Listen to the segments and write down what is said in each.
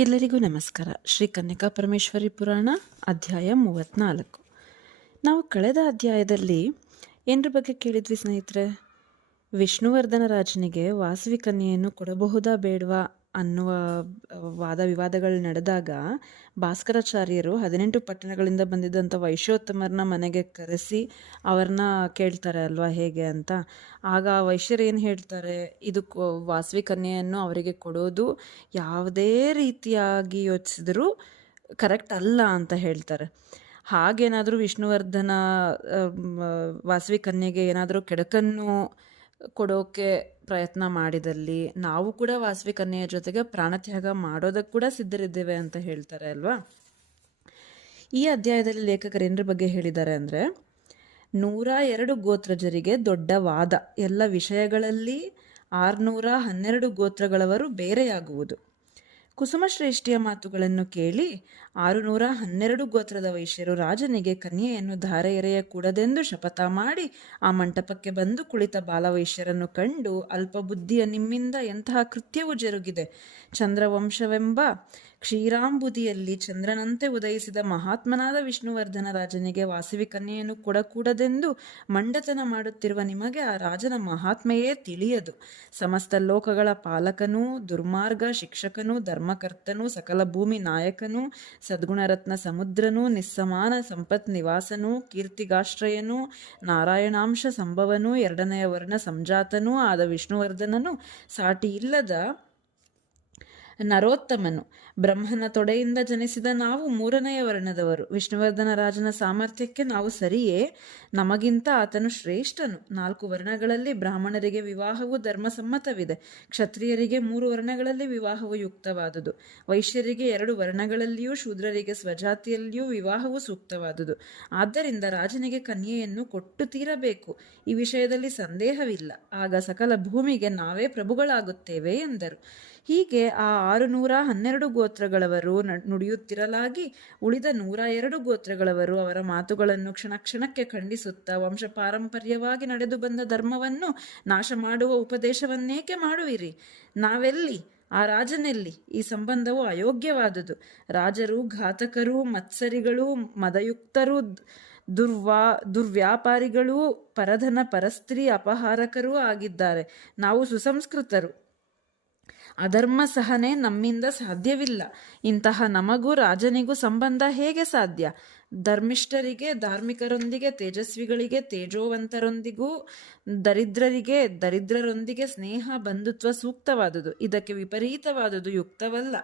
ಎಲ್ಲರಿಗೂ ನಮಸ್ಕಾರ. ಶ್ರೀ ಕನ್ಯಕಾ ಪರಮೇಶ್ವರಿ ಪುರಾಣ ಅಧ್ಯಾಯ 34. ನಾವು ಕಳೆದ ಅಧ್ಯಾಯದಲ್ಲಿ ಏನರ ಬಗ್ಗೆ ಕೇಳಿದ್ವಿ ಸ್ನೇಹಿತರೆ? ವಿಷ್ಣುವರ್ಧನ ರಾಜನಿಗೆ ವಾಸವಿ ಕನ್ಯೆಯನ್ನು ಕೊಡಬಹುದಾ ಬೇಡವಾ ಅನ್ನುವ ವಾದ ವಿವಾದಗಳು ನಡೆದಾಗ ಭಾಸ್ಕರಾಚಾರ್ಯರು 18 ಪಟ್ಟಣಗಳಿಂದ ಬಂದಿದ್ದಂಥ ವೈಶ್ಯೋತ್ತಮರನ್ನ ಮನೆಗೆ ಕರೆಸಿ ಅವ್ರನ್ನ ಕೇಳ್ತಾರೆ ಅಲ್ವಾ ಹೇಗೆ ಅಂತ. ಆಗ ವೈಶ್ಯರು ಏನು ಹೇಳ್ತಾರೆ, ಇದು ವಾಸವಿ ಕನ್ಯೆಯನ್ನು ಅವರಿಗೆ ಕೊಡೋದು ಯಾವುದೇ ರೀತಿಯಾಗಿ ಯೋಚಿಸಿದರೂ ಕರೆಕ್ಟ್ ಅಲ್ಲ ಅಂತ ಹೇಳ್ತಾರೆ. ಹಾಗೇನಾದರೂ ವಿಷ್ಣುವರ್ಧನ ವಾಸವಿ ಕನ್ಯೆಗೆ ಏನಾದರೂ ಕೆಡಕನ್ನು ಕೊಡೋಕೆ ಪ್ರಯತ್ನ ಮಾಡಿದಲ್ಲಿ ನಾವು ಕೂಡ ವಾಸವಿ ಕನ್ಯೆಯ ಜೊತೆಗೆ ಪ್ರಾಣತ್ಯಾಗ ಮಾಡೋದಕ್ಕೆ ಕೂಡ ಸಿದ್ಧರಿದ್ದೇವೆ ಅಂತ ಹೇಳ್ತಾರೆ ಅಲ್ವಾ. ಈ ಅಧ್ಯಾಯದಲ್ಲಿ ಲೇಖಕರು ಏನರ ಬಗ್ಗೆ ಹೇಳಿದ್ದಾರೆ ಅಂದರೆ, 102 ಗೋತ್ರಜರಿಗೆ ದೊಡ್ಡ ವಾದ, ಎಲ್ಲ ವಿಷಯಗಳಲ್ಲಿ 612 ಗೋತ್ರಗಳವರು ಬೇರೆಯಾಗುವುದು. ಕುಸುಮಶ್ರೇಷ್ಠಿಯ ಮಾತುಗಳನ್ನು ಕೇಳಿ 612 ಗೋತ್ರದ ವೈಶ್ಯರು ರಾಜನಿಗೆ ಕನ್ಯೆಯನ್ನು ಧಾರೆ ಎರೆಯ ಕೂಡದೆಂದು ಶಪಥ ಮಾಡಿ ಆ ಮಂಟಪಕ್ಕೆ ಬಂದು ಕುಳಿತ ಬಾಲವೈಶ್ಯರನ್ನು ಕಂಡು, ಅಲ್ಪಬುದ್ಧಿಯ ನಿಮ್ಮಿಂದ ಎಂತಹ ಕೃತ್ಯವು ಜರುಗಿದೆ. ಚಂದ್ರವಂಶವೆಂಬ ಕ್ಷೀರಾಂಬುದಿಯಲ್ಲಿ ಚಂದ್ರನಂತೆ ಉದಯಿಸಿದ ಮಹಾತ್ಮನಾದ ವಿಷ್ಣುವರ್ಧನ ರಾಜನಿಗೆ ವಾಸವಿ ಕನ್ಯೆಯನ್ನು ಕೊಡಕೂಡದೆಂದು ಮಂಡತನ ಮಾಡುತ್ತಿರುವ ನಿಮಗೆ ಆ ರಾಜನ ಮಹಾತ್ಮೆಯೇ ತಿಳಿಯದು. ಸಮಸ್ತ ಲೋಕಗಳ ಪಾಲಕನೂ, ದುರ್ಮಾರ್ಗ ಶಿಕ್ಷಕನೂ, ಧರ್ಮಕರ್ತನೂ, ಸಕಲ ಭೂಮಿ ನಾಯಕನೂ, ಸದ್ಗುಣರತ್ನ ಸಮುದ್ರನೂ, ನಿಸ್ಸಮಾನ ಸಂಪತ್ ನಿವಾಸನೂ, ಕೀರ್ತಿಗಾಶ್ರಯನೂ, ನಾರಾಯಣಾಂಶ ಸಂಭವನೂ, ಎರಡನೆಯ ವರ್ಣ ಸಂಜಾತನೂ ಆದ ವಿಷ್ಣುವರ್ಧನನು ಸಾಟಿ ಇಲ್ಲದ ನರೋತ್ತಮನು. ಬ್ರಹ್ಮನ ತೊಡೆಯಿಂದ ಜನಿಸಿದ ನಾವು 3ನೆಯ ವರ್ಣದವರು. ವಿಷ್ಣುವರ್ಧನ ರಾಜನ ಸಾಮರ್ಥ್ಯಕ್ಕೆ ನಾವು ಸರಿಯೇ? ನಮಗಿಂತ ಆತನು ಶ್ರೇಷ್ಠನು. 4 ವರ್ಣಗಳಲ್ಲಿ ಬ್ರಾಹ್ಮಣರಿಗೆ ವಿವಾಹವು ಧರ್ಮಸಮ್ಮತವಿದೆ. ಕ್ಷತ್ರಿಯರಿಗೆ 3 ವರ್ಣಗಳಲ್ಲಿ ವಿವಾಹವು ಯುಕ್ತವಾದುದು. ವೈಶ್ಯರಿಗೆ 2 ವರ್ಣಗಳಲ್ಲಿಯೂ ಶೂದ್ರರಿಗೆ ಸ್ವಜಾತಿಯಲ್ಲಿಯೂ ವಿವಾಹವು ಸೂಕ್ತವಾದುದು. ಆದ್ದರಿಂದ ರಾಜನಿಗೆ ಕನ್ಯೆಯನ್ನು ಕೊಟ್ಟು ತೀರಬೇಕು. ಈ ವಿಷಯದಲ್ಲಿ ಸಂದೇಹವಿಲ್ಲ. ಆಗ ಸಕಲ ಭೂಮಿಗೆ ನಾವೇ ಪ್ರಭುಗಳಾಗುತ್ತೇವೆ ಎಂದರು. ಹೀಗೆ ಆ 612 ಗೋತ್ರಗಳವರು ನುಡಿಯುತ್ತಿರಲಾಗಿ ಉಳಿದ 102 ಗೋತ್ರಗಳವರು ಅವರ ಮಾತುಗಳನ್ನು ಕ್ಷಣಕ್ಕೆ ಖಂಡಿಸುತ್ತಾ, ವಂಶ ಪಾರಂಪರ್ಯವಾಗಿ ನಡೆದು ಬಂದ ಧರ್ಮವನ್ನು ನಾಶ ಮಾಡುವ ಉಪದೇಶವನ್ನೇಕೆ ಮಾಡುವಿರಿ? ನಾವೆಲ್ಲಿ? ಆ ರಾಜನೆಲ್ಲಿ? ಈ ಸಂಬಂಧವು ಅಯೋಗ್ಯವಾದುದು. ರಾಜರು ಘಾತಕರೂ, ಮತ್ಸರಿಗಳೂ, ಮದಯುಕ್ತರೂ, ದುರ್ವ್ಯಾಪಾರಿಗಳೂ, ಪರಧನ ಪರಸ್ತ್ರೀ ಅಪಹಾರಕರೂ ಆಗಿದ್ದಾರೆ. ನಾವು ಸುಸಂಸ್ಕೃತರು. ಅಧರ್ಮ ಸಹನೆ ನಮ್ಮಿಂದ ಸಾಧ್ಯವಿಲ್ಲ. ಇಂತಹ ನಮಗೂ ರಾಜನಿಗೂ ಸಂಬಂಧ ಹೇಗೆ ಸಾಧ್ಯ? ಧರ್ಮಿಷ್ಠರಿಗೆ ಧಾರ್ಮಿಕರೊಂದಿಗೆ, ತೇಜಸ್ವಿಗಳಿಗೆ ತೇಜೋವಂತರೊಂದಿಗೂ, ದರಿದ್ರರಿಗೆ ದರಿದ್ರರೊಂದಿಗೆ ಸ್ನೇಹ ಬಂಧುತ್ವ ಸೂಕ್ತವಾದುದು. ಇದಕ್ಕೆ ವಿಪರೀತವಾದುದು ಯುಕ್ತವಲ್ಲ.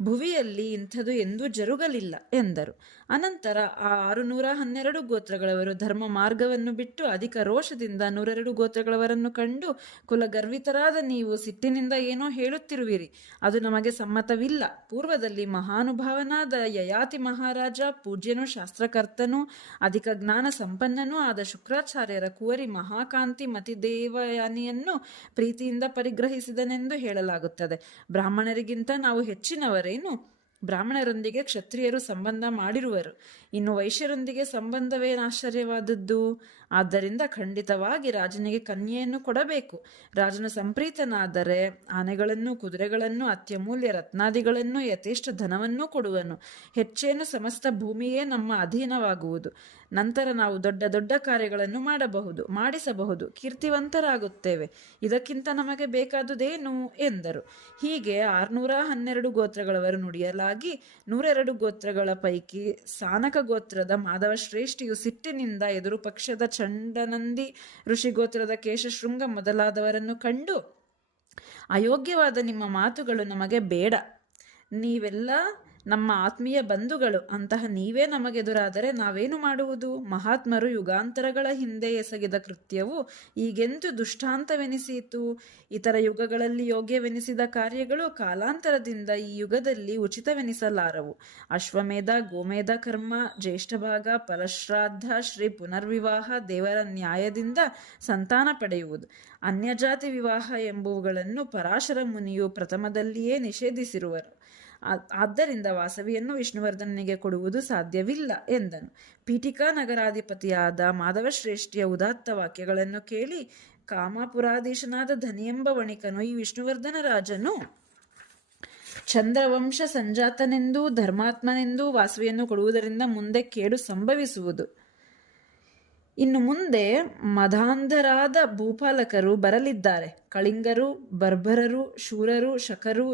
ಭುವಿಯಲ್ಲಿ ಇಂಥದು ಎಂದೂ ಜರುಗಲಿಲ್ಲ ಎಂದರು. ಅನಂತರ ಆ 612 ಗೋತ್ರಗಳವರು ಧರ್ಮ ಮಾರ್ಗವನ್ನು ಬಿಟ್ಟು ಅಧಿಕ ರೋಷದಿಂದ 102 ಗೋತ್ರಗಳವರನ್ನು ಕಂಡು, ಕುಲಗರ್ವಿತರಾದ ನೀವು ಸಿಟ್ಟಿನಿಂದ ಏನೋ ಹೇಳುತ್ತಿರುವಿರಿ, ಅದು ನಮಗೆ ಸಮ್ಮತವಿಲ್ಲ. ಪೂರ್ವದಲ್ಲಿ ಮಹಾನುಭಾವನಾದ ಯಯಾತಿ ಮಹಾರಾಜ, ಪೂಜ್ಯನೂ ಶಾಸ್ತ್ರಕರ್ತನೂ ಅಧಿಕ ಜ್ಞಾನ ಸಂಪನ್ನನೂ ಆದ ಶುಕ್ರಾಚಾರ್ಯರ ಕುವರಿ ಮಹಾಕಾಂತಿ ಮತಿದೇವಯಾನಿಯನ್ನು ಪ್ರೀತಿಯಿಂದ ಪರಿಗ್ರಹಿಸಿದನೆಂದು ಹೇಳಲಾಗುತ್ತದೆ. ಬ್ರಾಹ್ಮಣರಿಗಿಂತ ನಾವು ಹೆಚ್ಚಿನವರೇನು? ಬ್ರಾಹ್ಮಣರೊಂದಿಗೆ ಕ್ಷತ್ರಿಯರು ಸಂಬಂಧ ಮಾಡಿರುವರು. ಇನ್ನು ವೈಶ್ಯರೊಂದಿಗೆ ಸಂಬಂಧವೇನಾಶ್ಚರ್ಯವಾದದ್ದು? ಆದ್ದರಿಂದ ಖಂಡಿತವಾಗಿ ರಾಜನಿಗೆ ಕನ್ಯೆಯನ್ನು ಕೊಡಬೇಕು. ರಾಜನು ಸಂಪ್ರೀತನಾದರೆ ಆನೆಗಳನ್ನು, ಕುದುರೆಗಳನ್ನು, ಅತ್ಯಮೂಲ್ಯ ರತ್ನಾದಿಗಳನ್ನು, ಯಥೇಷ್ಟ ಧನವನ್ನೂ ಕೊಡುವನು. ಹೆಚ್ಚೇನು ಸಮಸ್ತ ಭೂಮಿಯೇ ನಮ್ಮ ಅಧೀನವಾಗುವುದು. ನಂತರ ನಾವು ದೊಡ್ಡ ದೊಡ್ಡ ಕಾರ್ಯಗಳನ್ನು ಮಾಡಿಸಬಹುದು, ಕೀರ್ತಿವಂತರಾಗುತ್ತೇವೆ. ಇದಕ್ಕಿಂತ ನಮಗೆ ಬೇಕಾದುದೇನು ಎಂದರು. ಹೀಗೆ 612 ಗೋತ್ರಗಳವರು ನುಡಿಯಲಾಗಿ 102 ಗೋತ್ರಗಳ ಪೈಕಿ ಸಾನಕ ಗೋತ್ರದ ಮಾಧವ ಶ್ರೇಷ್ಠಿಯು ಸಿಟ್ಟಿನಿಂದ ಎದುರು ಪಕ್ಷದ ಚಂಡನಂದಿ, ಋಷಿಗೋತ್ರದ ಕೇಶಶೃಂಗ ಮೊದಲಾದವರನ್ನು ಕಂಡು, ಅಯೋಗ್ಯವಾದ ನಿಮ್ಮ ಮಾತುಗಳು ನಮಗೆ ಬೇಡ. ನೀವೆಲ್ಲ ನಮ್ಮ ಆತ್ಮೀಯ ಬಂಧುಗಳು. ಅಂತಹ ನೀವೇ ನಮಗೆದುರಾದರೆ ನಾವೇನು ಮಾಡುವುದು? ಮಹಾತ್ಮರು ಯುಗಾಂತರಗಳ ಹಿಂದೆ ಎಸಗಿದ ಕೃತ್ಯವು ಈಗೆಂದು ದುಷ್ಟಾಂತವೆನಿಸಿತು. ಇತರ ಯುಗಗಳಲ್ಲಿ ಯೋಗ್ಯವೆನಿಸಿದ ಕಾರ್ಯಗಳು ಕಾಲಾಂತರದಿಂದ ಈ ಯುಗದಲ್ಲಿ ಉಚಿತವೆನಿಸಲಾರವು. ಅಶ್ವಮೇಧ, ಗೋಮೇಧ ಕರ್ಮ, ಜ್ಯೇಷ್ಠಭಾಗ, ಫಲಶ್ರಾದ್ದ, ಶ್ರೀ ಪುನರ್ವಿವಾಹ, ದೇವರ ನ್ಯಾಯದಿಂದ ಸಂತಾನ ಪಡೆಯುವುದು, ಅನ್ಯಜಾತಿ ವಿವಾಹ ಎಂಬುವುಗಳನ್ನು ಪರಾಶರ ಮುನಿಯು ಪ್ರಥಮದಲ್ಲಿಯೇ ನಿಷೇಧಿಸಿರುವರು. ಆದ್ದರಿಂದ ವಾಸವಿಯನ್ನು ವಿಷ್ಣುವರ್ಧನನಿಗೆ ಕೊಡುವುದು ಸಾಧ್ಯವಿಲ್ಲ ಎಂದನು. ಪೀಠಿಕಾ ನಗರಾಧಿಪತಿಯಾದ ಮಾಧವಶ್ರೇಷ್ಠಿಯ ಉದಾತ್ತ ವಾಕ್ಯಗಳನ್ನು ಕೇಳಿ ಕಾಮಾಪುರಾಧೀಶನಾದ ಧನಿಯೆಂಬ ವಣಿಕನು, ಈ ವಿಷ್ಣುವರ್ಧನ ರಾಜನು ಚಂದ್ರವಂಶ ಸಂಜಾತನೆಂದೂ ಧರ್ಮಾತ್ಮನೆಂದೂ ವಾಸವಿಯನ್ನು ಕೊಡುವುದರಿಂದ ಮುಂದೆ ಕೇಡು ಸಂಭವಿಸುವುದು. ಇನ್ನು ಮುಂದೆ ಮದಾಂಧರಾದ ಭೂಪಾಲಕರು ಬರಲಿದ್ದಾರೆ. ಕಳಿಂಗರು, ಬರ್ಬರರು, ಶೂರರು, ಶಕರು,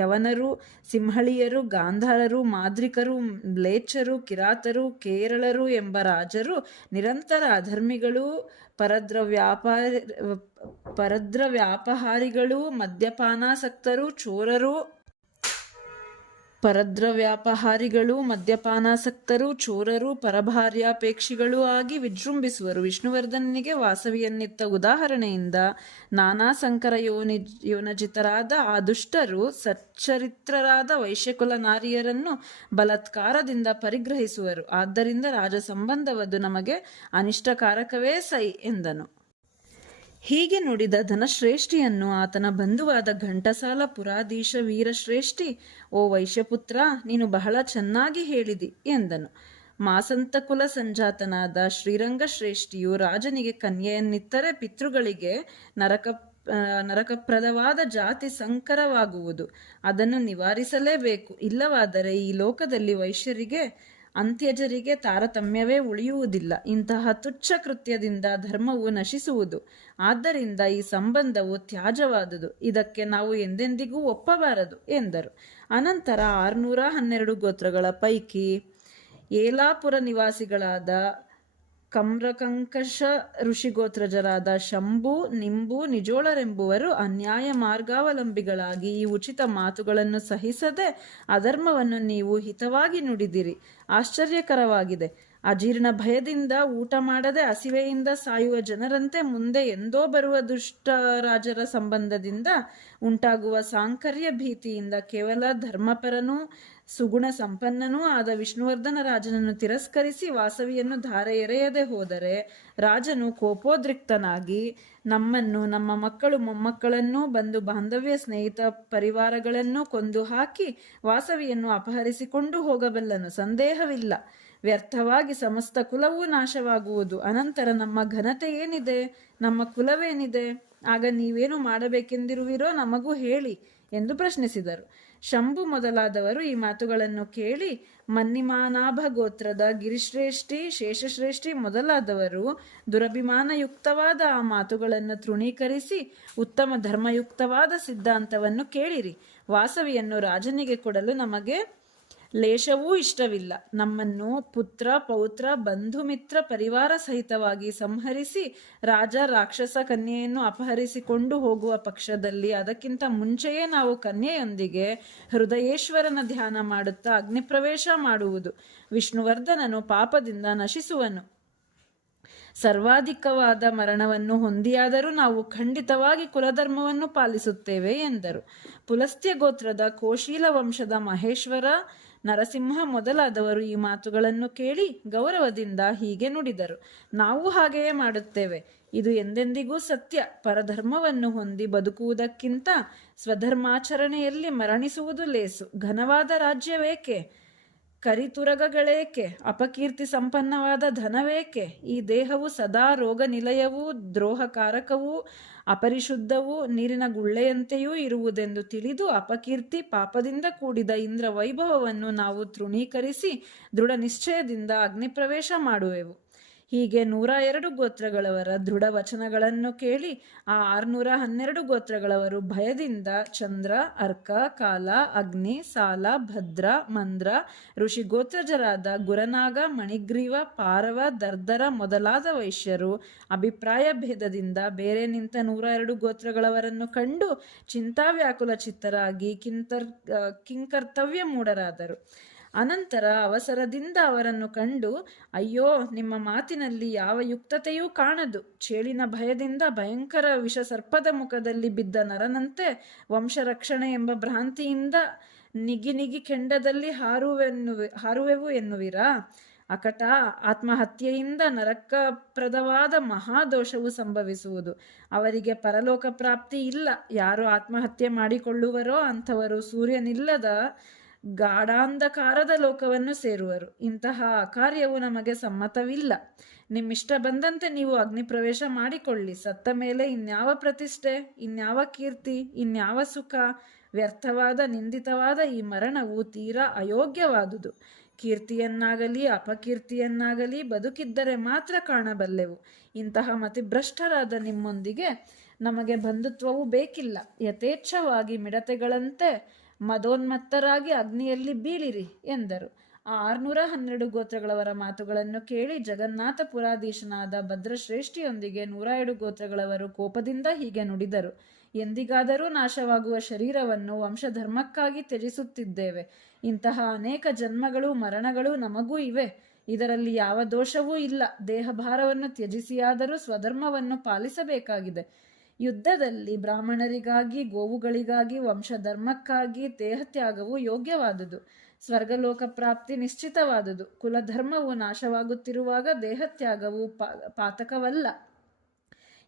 ಯವನರು, ಸಿಂಹಳಿಯರು, ಗಾಂಧಾರರು, ಮಾದ್ರಿಕರು, ಮ್ಲೇಚ್ಛರು, ಕಿರಾತರು, ಕೇರಳರು ಎಂಬ ರಾಜರು ನಿರಂತರ ಅಧರ್ಮಿಗಳು, ಪರದ್ರ ವ್ಯಾಪಹಾರಿಗಳು, ಮದ್ಯಪಾನಾಸಕ್ತರು, ಚೋರರು, ಪರಭಾರ್ಯಾಪೇಕ್ಷಿಗಳೂ ಆಗಿ ವಿಜೃಂಭಿಸುವರು. ವಿಷ್ಣುವರ್ಧನನಿಗೆ ವಾಸವಿಯನ್ನಿತ್ತ ಉದಾಹರಣೆಯಿಂದ ನಾನಾ ಸಂಕರ ಯೋನಜಿತರಾದ ಆ ದುಷ್ಟರು ಸಚ್ಚರಿತ್ರರಾದ ವೈಶ್ಯಕುಲ ನಾರಿಯರನ್ನು ಬಲಾತ್ಕಾರದಿಂದ ಪರಿಗ್ರಹಿಸುವರು. ಆದ್ದರಿಂದ ರಾಜ ಸಂಬಂಧವದು ನಮಗೆ ಅನಿಷ್ಟಕಾರಕವೇ ಸೈ ಎಂದನು. ಹೀಗೆ ನುಡಿದ ಧನಶ್ರೇಷ್ಠಿಯನ್ನು ಆತನ ಬಂಧುವಾದ ಘಂಟಸಾಲ ಪುರಾಧೀಶ ವೀರಶ್ರೇಷ್ಠಿ, ಓ ವೈಶ್ಯಪುತ್ರ, ನೀನು ಬಹಳ ಚೆನ್ನಾಗಿ ಹೇಳಿದಿ ಎಂದನು. ಮಾಸಂತಕುಲ ಸಂಜಾತನಾದ ಶ್ರೀರಂಗಶ್ರೇಷ್ಠಿಯು ರಾಜನಿಗೆ ಕನ್ಯೆಯನ್ನಿತ್ತರೆ ಪಿತೃಗಳಿಗೆ ನರಕಪ್ರದವಾದ ಜಾತಿ ಸಂಕರವಾಗುವುದು. ಅದನ್ನು ನಿವಾರಿಸಲೇಬೇಕು. ಇಲ್ಲವಾದರೆ ಈ ಲೋಕದಲ್ಲಿ ವೈಶ್ಯರಿಗೆ ಅಂತ್ಯಜರಿಗೆ ತಾರತಮ್ಯವೇ ಉಳಿಯುವುದಿಲ್ಲ. ಇಂತಹ ತುಚ್ಛ ಕೃತ್ಯದಿಂದ ಧರ್ಮವು ನಶಿಸುವುದು. ಆದ್ದರಿಂದ ಈ ಸಂಬಂಧವು ತ್ಯಾಜವಾದುದು. ಇದಕ್ಕೆ ನಾವು ಎಂದೆಂದಿಗೂ ಒಪ್ಪಬಾರದು ಎಂದರು. ಅನಂತರ 612 ಗೋತ್ರಗಳ ಪೈಕಿ ಏಲಾಪುರ ನಿವಾಸಿಗಳಾದ ಕಮ್ರಕಂಕಷ ಋಷಿಗೋತ್ರಜರಾದ ಶಂಭು, ನಿಂಬು, ನಿಜೋಳರೆಂಬುವರು ಅನ್ಯಾಯ ಮಾರ್ಗಾವಲಂಬಿಗಳಾಗಿ ಈ ಉಚಿತ ಮಾತುಗಳನ್ನು ಸಹಿಸದೆ ಅಧರ್ಮವನ್ನು ನೀವು ಹಿತವಾಗಿ ನುಡಿದಿರಿ. ಆಶ್ಚರ್ಯಕರವಾಗಿದೆ. ಅಜೀರ್ಣ ಭಯದಿಂದ ಊಟ ಮಾಡದೆ ಹಸಿವೆಯಿಂದ ಸಾಯುವ ಜನರಂತೆ ಮುಂದೆ ಎಂದೋ ಬರುವ ದುಷ್ಟ ರಾಜರ ಸಂಬಂಧದಿಂದ ಉಂಟಾಗುವ ಸಾಂಕರ್ಯ ಭೀತಿಯಿಂದ ಕೇವಲ ಧರ್ಮಪರನೂ ಸುಗುಣ ಸಂಪನ್ನನೂ ಆದ ವಿಷ್ಣುವರ್ಧನ ರಾಜನನ್ನು ತಿರಸ್ಕರಿಸಿ ವಾಸವಿಯನ್ನು ಧಾರೆ ಎರೆಯದೆ ಹೋದರೆ ರಾಜನು ಕೋಪೋದ್ರಿಕ್ತನಾಗಿ ನಮ್ಮನ್ನು, ನಮ್ಮ ಮಕ್ಕಳು ಮೊಮ್ಮಕ್ಕಳನ್ನೂ, ಬಂಧು ಬಾಂಧವ್ಯ ಸ್ನೇಹಿತ ಪರಿವಾರಗಳನ್ನು ಕೊಂದು ಹಾಕಿ ವಾಸವಿಯನ್ನು ಅಪಹರಿಸಿಕೊಂಡು ಹೋಗಬಲ್ಲನು. ಸಂದೇಹವಿಲ್ಲ. ವ್ಯರ್ಥವಾಗಿ ಸಮಸ್ತ ಕುಲವೂ ನಾಶವಾಗುವುದು. ಅನಂತರ ನಮ್ಮ ಘನತೆ ಏನಿದೆ? ನಮ್ಮ ಕುಲವೇನಿದೆ? ಆಗ ನೀವೇನು ಮಾಡಬೇಕೆಂದಿರುವಿರೋ ನಮಗೂ ಹೇಳಿ ಎಂದು ಪ್ರಶ್ನಿಸಿದರು. ಶಂಭು ಮೊದಲಾದವರು ಈ ಮಾತುಗಳನ್ನು ಕೇಳಿ ಮನ್ನಿಮಾನಾಭ ಗೋತ್ರದ ಗಿರಿಶ್ರೇಷ್ಠಿ, ಶೇಷಶ್ರೇಷ್ಠಿ ಮೊದಲಾದವರು ದುರಭಿಮಾನಯುಕ್ತವಾದ ಆ ಮಾತುಗಳನ್ನು ತೃಣೀಕರಿಸಿ ಉತ್ತಮ ಧರ್ಮಯುಕ್ತವಾದ ಸಿದ್ಧಾಂತವನ್ನು ಕೇಳಿರಿ. ವಾಸವಿಯನ್ನು ರಾಜನಿಗೆ ಕೊಡಲು ನಮಗೆ ಲೇಷವೂ ಇಷ್ಟವಿಲ್ಲ. ನಮ್ಮನ್ನು ಪುತ್ರ, ಪೌತ್ರ, ಬಂಧು, ಮಿತ್ರ, ಪರಿವಾರ ಸಹಿತವಾಗಿ ಸಂಹರಿಸಿ ರಾಜ ರಾಕ್ಷಸ ಕನ್ಯೆಯನ್ನು ಅಪಹರಿಸಿಕೊಂಡು ಹೋಗುವ ಪಕ್ಷದಲ್ಲಿ ಅದಕ್ಕಿಂತ ಮುಂಚೆಯೇ ನಾವು ಕನ್ಯೆಯೊಂದಿಗೆ ಹೃದಯೇಶ್ವರನ ಧ್ಯಾನ ಮಾಡುತ್ತಾ ಅಗ್ನಿಪ್ರವೇಶ ಮಾಡುವುದು. ವಿಷ್ಣುವರ್ಧನನು ಪಾಪದಿಂದ ನಶಿಸುವನು. ಸರ್ವಾಧಿಕವಾದ ಮರಣವನ್ನು ಹೊಂದಿಯಾದರೂ ನಾವು ಖಂಡಿತವಾಗಿ ಕುಲಧರ್ಮವನ್ನು ಪಾಲಿಸುತ್ತೇವೆ ಎಂದರು. ಪುಲಸ್ತ್ಯ ಗೋತ್ರದ ಕೋಶೀಲ ವಂಶದ ಮಹೇಶ್ವರ, ನರಸಿಂಹ ಮೊದಲಾದವರು ಈ ಮಾತುಗಳನ್ನು ಕೇಳಿ ಗೌರವದಿಂದ ಹೀಗೆ ನುಡಿದರು. ನಾವು ಹಾಗೆಯೇ ಮಾಡುತ್ತೇವೆ. ಇದು ಎಂದೆಂದಿಗೂ ಸತ್ಯ. ಪರಧರ್ಮವನ್ನು ಹೊಂದಿ ಬದುಕುವುದಕ್ಕಿಂತ ಸ್ವಧರ್ಮಾಚರಣೆಯಲ್ಲಿ ಮರಣಿಸುವುದು ಲೇಸು. ಘನವಾದ ರಾಜ್ಯವೇಕೆ? ಕರಿತುರಗಗಳೇಕೆ? ಅಪಕೀರ್ತಿ ಸಂಪನ್ನವಾದ ಧನವೇಕೆ? ಈ ದೇಹವು ಸದಾ ರೋಗ ನಿಲಯವೂ, ದ್ರೋಹಕಾರಕವೂ, ಅಪರಿಶುದ್ಧವೂ, ನೀರಿನ ಗುಳ್ಳೆಯಂತೆಯೂ ಇರುವುದೆಂದು ತಿಳಿದು ಅಪಕೀರ್ತಿ, ಪಾಪದಿಂದ ಕೂಡಿದ ಇಂದ್ರ ವೈಭವವನ್ನು ನಾವು ತೃಣೀಕರಿಸಿ ದೃಢ ನಿಶ್ಚಯದಿಂದ ಅಗ್ನಿಪ್ರವೇಶ ಮಾಡುವೆವು. ಹೀಗೆ 102 ಗೋತ್ರಗಳವರ ದೃಢ ವಚನಗಳನ್ನು ಕೇಳಿ ಆ 612 ಗೋತ್ರಗಳವರು ಭಯದಿಂದ ಚಂದ್ರ, ಅರ್ಕ, ಕಾಲ, ಅಗ್ನಿ, ಸಾಲ, ಭದ್ರ, ಮಂದ್ರ, ಋಷಿ ಗೋತ್ರಜರಾದ ಗುರನಾಗ, ಮಣಿಗ್ರೀವ, ಪಾರವ, ದರ್ದರ ಮೊದಲಾದ ವೈಶ್ಯರು ಅಭಿಪ್ರಾಯ ಭೇದದಿಂದ ಬೇರೆ ನಿಂತ 102 ಗೋತ್ರಗಳವರನ್ನು ಕಂಡು ಚಿಂತಾವ್ಯಾಕುಲ ಚಿತ್ತರಾಗಿ ಕಿಂಕರ್ತವ್ಯ ಮೂಢರಾದರು. ಅನಂತರ ಅವಸರದಿಂದ ಅವರನ್ನು ಕಂಡು, ಅಯ್ಯೋ, ನಿಮ್ಮ ಮಾತಿನಲ್ಲಿ ಯಾವ ಯುಕ್ತತೆಯೂ ಕಾಣದು. ಚೇಳಿನ ಭಯದಿಂದ ಭಯಂಕರ ವಿಷಸರ್ಪದ ಮುಖದಲ್ಲಿ ಬಿದ್ದ ನರನಂತೆ ವಂಶರಕ್ಷಣೆ ಎಂಬ ಭ್ರಾಂತಿಯಿಂದ ನಿಗಿ ಕೆಂಡದಲ್ಲಿ ಹಾರುವೆವು ಎನ್ನುವಿರಾ? ಅಕಟ, ಆತ್ಮಹತ್ಯೆಯಿಂದ ನರಕಪ್ರದವಾದ ಮಹಾದೋಷವು ಸಂಭವಿಸುವುದು. ಅವರಿಗೆ ಪರಲೋಕ ಪ್ರಾಪ್ತಿ ಇಲ್ಲ. ಯಾರು ಆತ್ಮಹತ್ಯೆ ಮಾಡಿಕೊಳ್ಳುವರೋ ಅಂಥವರು ಸೂರ್ಯನಿಲ್ಲದ ಗಾಢಾಂಧಕಾರದ ಲೋಕವನ್ನು ಸೇರುವರು. ಇಂತಹ ಕಾರ್ಯವು ನಮಗೆ ಸಮ್ಮತವಿಲ್ಲ. ನಿಮ್ಮಿಷ್ಟ ಬಂದಂತೆ ನೀವು ಅಗ್ನಿಪ್ರವೇಶ ಮಾಡಿಕೊಳ್ಳಿ. ಸತ್ತ ಮೇಲೆ ಇನ್ಯಾವ ಪ್ರತಿಷ್ಠೆ, ಇನ್ಯಾವ ಕೀರ್ತಿ, ಇನ್ಯಾವ ಸುಖ? ವ್ಯರ್ಥವಾದ ನಿಂದಿತವಾದ ಈ ಮರಣವು ತೀರಾ ಅಯೋಗ್ಯವಾದುದು. ಕೀರ್ತಿಯನ್ನಾಗಲಿ ಅಪಕೀರ್ತಿಯನ್ನಾಗಲಿ ಬದುಕಿದ್ದರೆ ಮಾತ್ರ ಕಾಣಬಲ್ಲೆವು. ಇಂತಹ ಮತಿಭ್ರಷ್ಟರಾದ ನಿಮ್ಮೊಂದಿಗೆ ನಮಗೆ ಬಂಧುತ್ವವು ಬೇಕಿಲ್ಲ. ಯಥೇಚ್ಛವಾಗಿ ಮಿಡತೆಗಳಂತೆ ಮದೋನ್ಮತ್ತರಾಗಿ ಅಗ್ನಿಯಲ್ಲಿ ಬೀಳಿರಿ ಎಂದರು. ಆ 612 ಗೋತ್ರಗಳವರ ಮಾತುಗಳನ್ನು ಕೇಳಿ ಜಗನ್ನಾಥಪುರಾಧೀಶನಾದ ಭದ್ರಶ್ರೇಷ್ಠಿಯೊಂದಿಗೆ 102 ಗೋತ್ರಗಳವರು ಕೋಪದಿಂದ ಹೀಗೆ ನುಡಿದರು. ಎಂದಿಗಾದರೂ ನಾಶವಾಗುವ ಶರೀರವನ್ನು ವಂಶಧರ್ಮಕ್ಕಾಗಿ ತ್ಯಜಿಸುತ್ತಿದ್ದೇವೆ. ಇಂತಹ ಅನೇಕ ಜನ್ಮಗಳು ಮರಣಗಳು ನಮಗೂ ಇವೆ. ಇದರಲ್ಲಿ ಯಾವ ದೋಷವೂ ಇಲ್ಲ. ದೇಹಭಾರವನ್ನು ತ್ಯಜಿಸಿಯಾದರೂ ಸ್ವಧರ್ಮವನ್ನು ಪಾಲಿಸಬೇಕಾಗಿದೆ. ಯುದ್ಧದಲ್ಲಿ ಬ್ರಾಹ್ಮಣರಿಗಾಗಿ, ಗೋವುಗಳಿಗಾಗಿ, ವಂಶಧರ್ಮಕ್ಕಾಗಿ ದೇಹತ್ಯಾಗವು ಯೋಗ್ಯವಾದುದು. ಸ್ವರ್ಗಲೋಕ ಪ್ರಾಪ್ತಿ ನಿಶ್ಚಿತವಾದುದು. ಕುಲಧರ್ಮವು ನಾಶವಾಗುತ್ತಿರುವಾಗ ದೇಹತ್ಯಾಗವು ಪಾತಕವಲ್ಲ.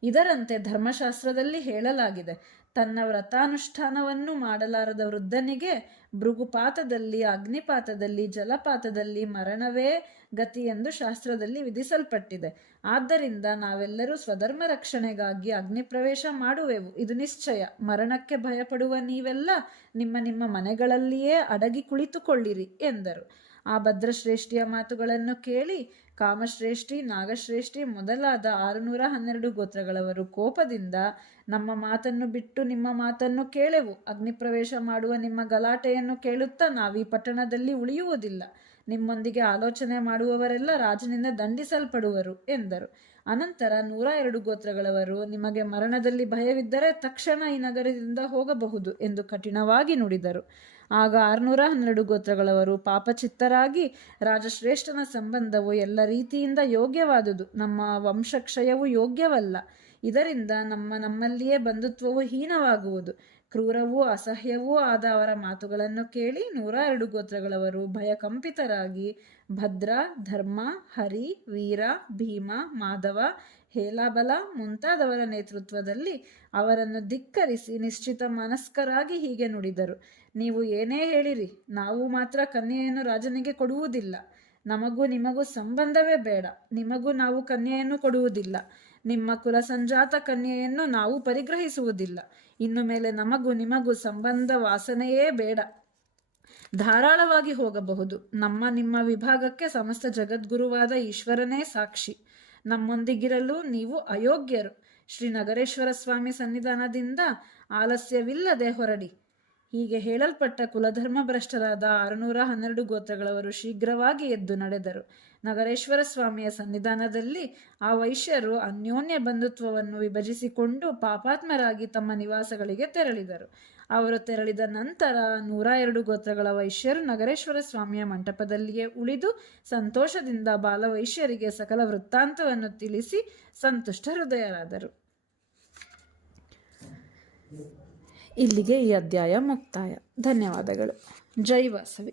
ಇದರಂತೆ ಧರ್ಮಶಾಸ್ತ್ರದಲ್ಲಿ ಹೇಳಲಾಗಿದೆ. ತನ್ನ ವ್ರತಾನುಷ್ಠಾನವನ್ನು ಮಾಡಲಾರದ ವೃದ್ಧನಿಗೆ ಭೃಗುಪಾತದಲ್ಲಿ, ಅಗ್ನಿಪಾತದಲ್ಲಿ, ಜಲಪಾತದಲ್ಲಿ ಮರಣವೇ ಗತಿ ಎಂದು ಶಾಸ್ತ್ರದಲ್ಲಿ ವಿಧಿಸಲ್ಪಟ್ಟಿದೆ. ಆದ್ದರಿಂದ ನಾವೆಲ್ಲರೂ ಸ್ವಧರ್ಮ ರಕ್ಷಣೆಗಾಗಿ ಅಗ್ನಿಪ್ರವೇಶ ಮಾಡುವೆವು, ಇದು ನಿಶ್ಚಯ. ಮರಣಕ್ಕೆ ಭಯಪಡುವ ನೀವೆಲ್ಲ ನಿಮ್ಮ ನಿಮ್ಮ ಮನೆಗಳಲ್ಲಿಯೇ ಅಡಗಿ ಕುಳಿತುಕೊಳ್ಳಿರಿ ಎಂದರು. ಆ ಭದ್ರಶ್ರೇಷ್ಠಿಯ ಮಾತುಗಳನ್ನು ಕೇಳಿ ಕಾಮಶ್ರೇಷ್ಠಿ, ನಾಗಶ್ರೇಷ್ಠಿ ಮೊದಲಾದ 612 ಗೋತ್ರಗಳವರು ಕೋಪದಿಂದ, ನಮ್ಮ ಮಾತನ್ನು ಬಿಟ್ಟು ನಿಮ್ಮ ಮಾತನ್ನು ಕೇಳೆವು. ಅಗ್ನಿಪ್ರವೇಶ ಮಾಡುವ ನಿಮ್ಮ ಗಲಾಟೆಯನ್ನು ಕೇಳುತ್ತಾ ನಾವೀ ಪಟ್ಟಣದಲ್ಲಿ ಉಳಿಯುವುದಿಲ್ಲ. ನಿಮ್ಮೊಂದಿಗೆ ಆಲೋಚನೆ ಮಾಡುವವರೆಲ್ಲ ರಾಜನಿಂದ ದಂಡಿಸಲ್ಪಡುವರು ಎಂದರು. ಅನಂತರ 102 ಗೋತ್ರಗಳವರು, ನಿಮಗೆ ಮರಣದಲ್ಲಿ ಭಯವಿದ್ದರೆ ತಕ್ಷಣ ಈ ನಗರದಿಂದ ಹೋಗಬಹುದು ಎಂದು ಕಠಿಣವಾಗಿ ನುಡಿದರು. ಆಗ 612 ಗೋತ್ರಗಳವರು ಪಾಪಚಿತ್ತರಾಗಿ, ರಾಜಶ್ರೇಷ್ಠನ ಸಂಬಂಧವು ಎಲ್ಲ ರೀತಿಯಿಂದ ಯೋಗ್ಯವಾದುದು, ನಮ್ಮ ವಂಶಕ್ಷಯವು ಯೋಗ್ಯವಲ್ಲ. ಇದರಿಂದ ನಮ್ಮಲ್ಲಿಯೇ ಬಂಧುತ್ವವು ಹೀನವಾಗುವುದು. ಕ್ರೂರವೂ ಅಸಹ್ಯವೂ ಆದ ಅವರ ಮಾತುಗಳನ್ನು ಕೇಳಿ 102 ಗೋತ್ರಗಳವರು ಭಯಕಂಪಿತರಾಗಿ ಭದ್ರ, ಧರ್ಮ, ಹರಿ, ವೀರ, ಭೀಮ, ಮಾಧವ, ಹೇಲಾಬಲ ಮುಂತಾದವರ ನೇತೃತ್ವದಲ್ಲಿ ಅವರನ್ನು ಧಿಕ್ಕರಿಸಿ ನಿಶ್ಚಿತ ಮನಸ್ಕರಾಗಿ ಹೀಗೆ ನುಡಿದರು. ನೀವು ಏನೇ ಹೇಳಿರಿ, ನಾವು ಮಾತ್ರ ಕನ್ಯೆಯನ್ನು ರಾಜನಿಗೆ ಕೊಡುವುದಿಲ್ಲ. ನಮಗೂ ನಿಮಗೂ ಸಂಬಂಧವೇ ಬೇಡ. ನಿಮಗೂ ನಾವು ಕನ್ಯೆಯನ್ನು ಕೊಡುವುದಿಲ್ಲ. ನಿಮ್ಮ ಕುಲಸಂಜಾತ ಕನ್ಯೆಯನ್ನು ನಾವು ಪರಿಗ್ರಹಿಸುವುದಿಲ್ಲ. ಇನ್ನು ಮೇಲೆ ನಮಗೂ ನಿಮಗೂ ಸಂಬಂಧ ವಾಸನೆಯೇ ಬೇಡ. ಧಾರಾಳವಾಗಿ ಹೋಗಬಹುದು. ನಿಮ್ಮ ವಿಭಾಗಕ್ಕೆ ಸಮಸ್ತ ಜಗದ್ಗುರುವಾದ ಈಶ್ವರನೇ ಸಾಕ್ಷಿ. ನಮ್ಮೊಂದಿಗಿರಲು ನೀವು ಅಯೋಗ್ಯರು. ಶ್ರೀ ನಗರೇಶ್ವರ ಸ್ವಾಮಿ ಸನ್ನಿಧಾನದಿಂದ ಆಲಸ್ಯವಿಲ್ಲದೆ ಹೊರಡಿ. ಹೀಗೆ ಹೇಳಲ್ಪಟ್ಟ ಕುಲಧರ್ಮ ಭ್ರಷ್ಟರಾದ 612 ಗೋತ್ರಗಳವರು ಶೀಘ್ರವಾಗಿ ಎದ್ದು ನಡೆದರು. ನಗರೇಶ್ವರ ಸ್ವಾಮಿಯ ಸನ್ನಿಧಾನದಲ್ಲಿ ಆ ವೈಶ್ಯರು ಅನ್ಯೋನ್ಯ ಬಂಧುತ್ವವನ್ನು ವಿಭಜಿಸಿಕೊಂಡು ಪಾಪಾತ್ಮರಾಗಿ ತಮ್ಮ ನಿವಾಸಗಳಿಗೆ ತೆರಳಿದರು. ಅವರು ತೆರಳಿದ ನಂತರ 102 ಗೋತ್ರಗಳ ವೈಶ್ಯರು ನಗರೇಶ್ವರ ಸ್ವಾಮಿಯ ಮಂಟಪದಲ್ಲಿಯೇ ಉಳಿದು ಸಂತೋಷದಿಂದ ಬಾಲವೈಶ್ಯರಿಗೆ ಸಕಲ ವೃತ್ತಾಂತವನ್ನು ತಿಳಿಸಿ ಸಂತುಷ್ಟ ಹೃದಯರಾದರು. ಇಲ್ಲಿಗೆ ಈ ಅಧ್ಯಾಯ ಮುಕ್ತಾಯ. ಧನ್ಯವಾದಗಳು. ಜೈ ವಾಸವಿ.